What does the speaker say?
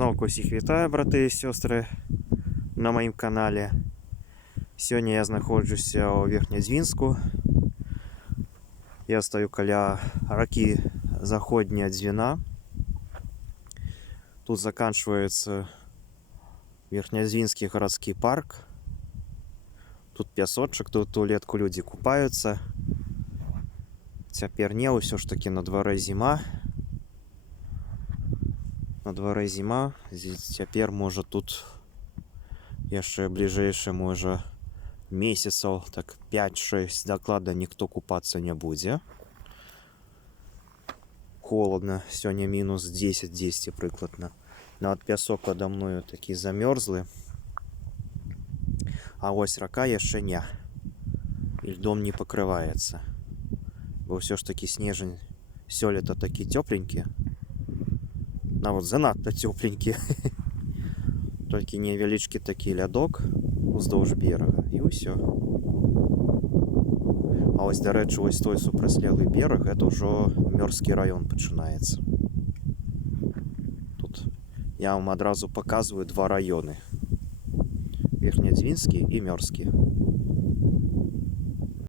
Знову всіх вітаю, брати і сестри, на моїм каналі. Сьогодні я знаходжуся у Верхньодзвінську. Я стою каля раки Заходня Дзвіна. Тут заканчивается Верхньодзвінський городский парк. Тут пясочек, тут улетку люди купаються. Цяпер не, все ж таки на дворе зима. На дворе зима, цяпер можа тут яшчэ бліжэйшы можа месяцаў так 5-6 дакладна ніхто купацца не будзе. Холодно, сёння мінус 10 прыкладна. Нават пясок подо мною такі замёрзлы. А вось рака яшчэ не. І льдом не пакрываецца. Бо ўсё ж такі снежань сёлета такі цёпленькі. Нават занадта цёпленькі. Толькі невялічкі такі лядок уздоўж берага і ўсё. А вось, дарэчы, вось той супрацьлеглы бераг, гэта ўжо Мёрзкі раён пачынаецца. Тут я вам адразу паказваю два раёны: Верхньодзвінскі і Мёрзкі.